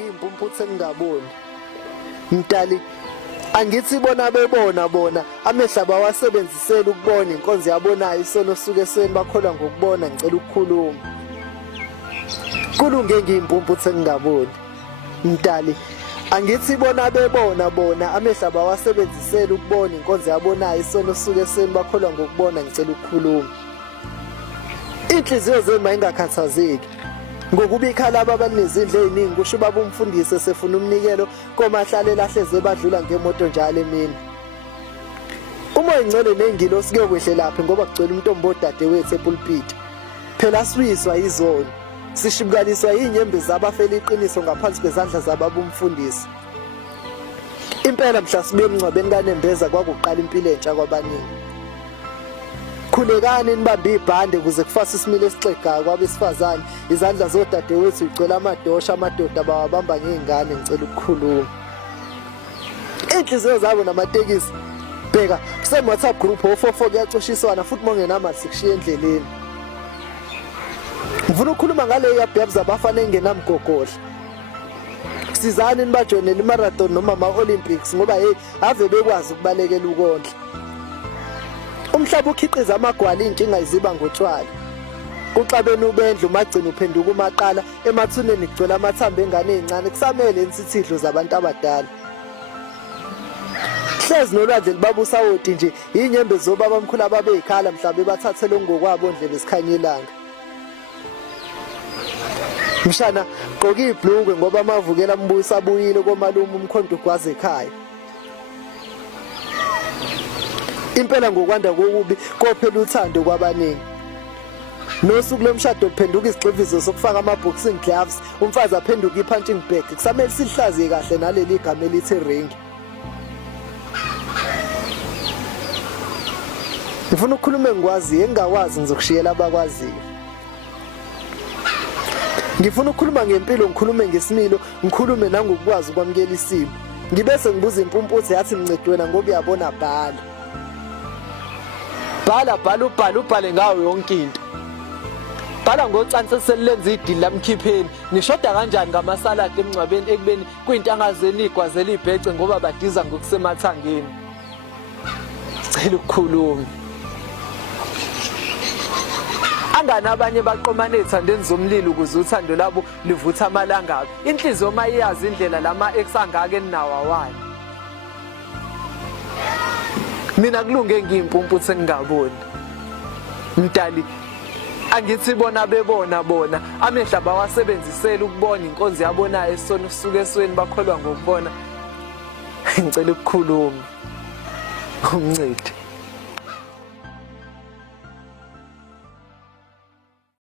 ngiyimpumputhe engingaboni. Mdali, angithi bona bebona bona amehla bawasebenzisela ukubona inkonzo yabonayo isono suke sweni bakholwa ngokubona ngicela ukukhuluma. Kulunge ngiyimpumputhe engingaboni. Mdali, angithi bona bebona bona amehla bawasebenzisela ukubona inkonzo yabonayo isono suke sweni bakholwa ngokubona ngicela ukukhuluma. Inhliziyo zenu mayingakhathazeki ngokubikha laba abanezindle eziningi kusho ubaba umfundisi sefuna umnikelo komahlale lahleze badlula ngemoto njalo emini. Umoya ingcwele nengilosi kuyokwehlela ngoba kugcwele umntombo odadewethu epulpit. Phela siwiswa izona, sishibukaliswa inyembezi zabafela iqiniso ngaphansi kwezandla zababa umfundisi. Impela mhla sibe emncwabeni kaNembeza kwakuqala impilo entsha kwabaningi. Khulekani nibambe ibhande ukuze kufase isimilo esixegayo kwabesifazane izandla zodadewethu igcwele amadosha amadoda bawabamba ngezingane ngicela ukukhuluma. Inhliziyo zabo namatekisi bheka kuse WhatsApp group o44 kuyacoshiswana futhi mongenamali sikushiya endleleni. Ngifuna ukukhuluma ngale yabhebs abafana engenamgogodla. Sizani nibajoinele imarathon noma ama-Olympics ngoba hey ave bekwazi ukubalekela ukondla. Umhlaba ukhiqiza amagwala inkinga iziba ngotshwala. Kuxabene ubendlu magcina uphenduka umaqala emathuneni kugcwele amathambo engane ezincane kusamele insithidlo zabantu abadala. Hlezi nolwandle libabusa wodi nje inyembe zobaba omkhulu ababeyikhala mhlawumbe bathathele ngokwabo ondlebe esikhanyelanga. Mshana gqoka ibhlukwe ngoba amavukela ambuyisa abuyile komalume umkhonto ugwaze ekhaya. Impela ngokwanda kokubi kophela uthando kwabaningi. Nosuku lomshado kuphenduka isigxivizo sokufaka ama-boxing gloves, umfazi aphenduka i-punching bag. Kusamele sihlaziye kahle naleli igama elithi ring. Ngifuna ukukhuluma engikwaziyo, engingakwazi ngizokushiyela abakwaziyo. Ngifuna ukukhuluma ngempilo, ngikhulume ngesimilo, ngikhulume nangokukwazi ukwamukela isimo. Ngibese ngibuza impumputhe yathi mncedi wena ngoba uyabona bhala. Ubhale ngawo yonke into. Bhala ngocansi selilenza idili lamkhipheni. Nishoda kanjani ngamasaladi emncwabeni ekubeni kuyintangazeni igwazela ibhece ngoba badiza ngokusemathangeni. Cela ukukhuluma. Angani abanye baqomana ezithandweni zomlilo ukuze uthando labo livutha amalangabi. Inhliziyo mayiyazi indlela lama ex angake enawo awani. Mina kulunge ngiyimpumputhe engingaboni. Mdali, angithi bona bebona bona amehla bawasebenzisela ukubona inkonzo yabonayo esono kusuke esweni bakholwa ngokubona. Ngicela ukukhuluma. Umncedi.